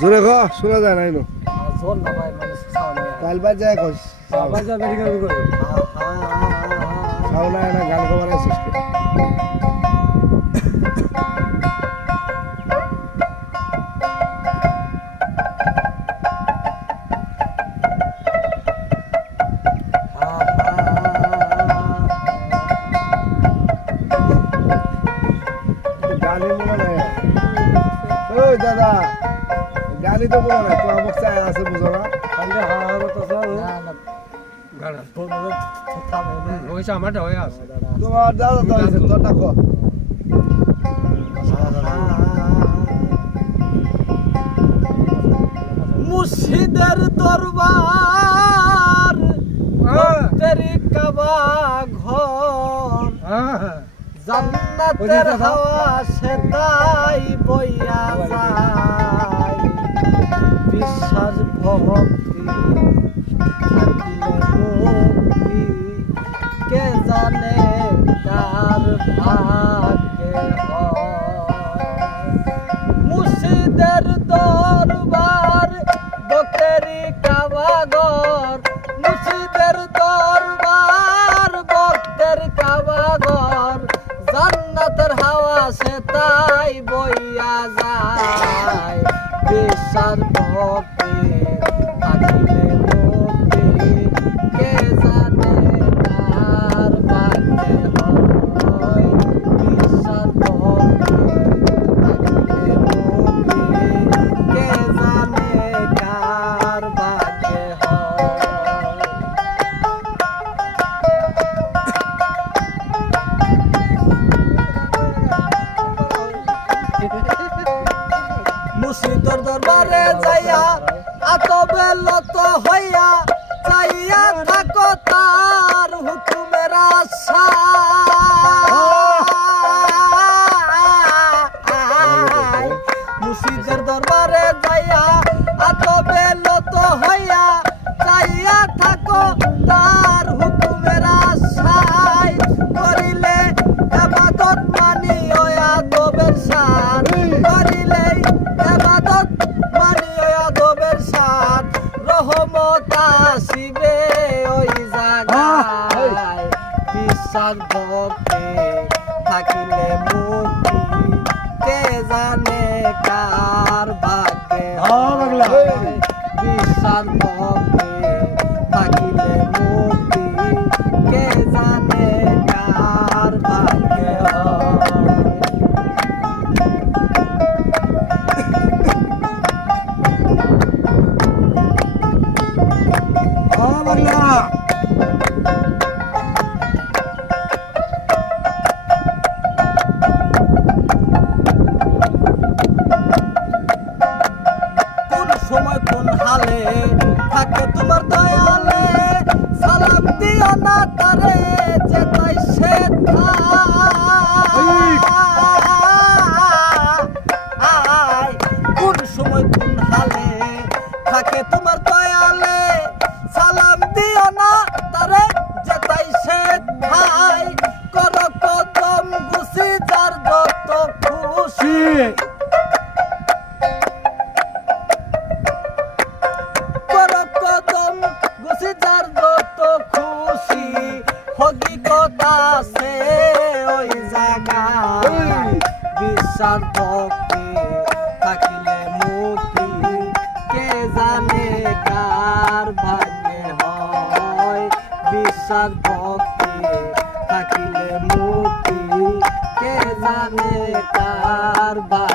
জোরে খ শোনা যায় নাই নো না মানে নেই। কাল বাজ যায় কস বাবা যা মেডিকেল করে খাও না না গান গাওয়ার আছিস গানই তো মনে নাই তোমার মুখ চায় আছে বুঝো না। আমরা হা হা করতেছ গানা তোর মনে থামে না। হয়েছে আমারটা হয়ে আছে। তোমার দাদা তো আছে তোর ডাকো মুর্শিদের দরবার তেরি কাবা ঘর। জান্নাতের হাওয়া সেটাই বইয়া যায়। বিশ্বাস ভক্তি থাকিলে মুক্তি কে জানে কার ভাগ্যে মুর্শিদের দরবার, বকেরি কাবাগর। মুর্শিদের দরবার বক্তের কাবাগর। জান্নাতের হাওয়া সে তাই বইয়া যায়। বিশ্বাস ভক্তি মুর্শিদর দরবারে যাইয়া আতবে বেলত হইয়া চাইয়া থাকো তার হুকুমের আশা। মুর্শিদের দরবারে যাইয়া আসিবে ওই জাগায় বিশ্বাস ভক্তি থাকিলে মুক্তি কে জানে কার ভাগ্যে। বিশ্বাস ভক্তি থাকিলে মুক্তি কে কোন সময় কোন হালে থাকে তোমার দয়ালে সালাম দিও না তারে। আছে ওই জায়গায়। বিশ্বাস ভক্তি থাকিলে মুক্তি। কে জানে কার ভাগ্যে হয়? বিশ্বাস ভক্তি থাকিলে মুক্তি। কে জানে কার ভাগ্যে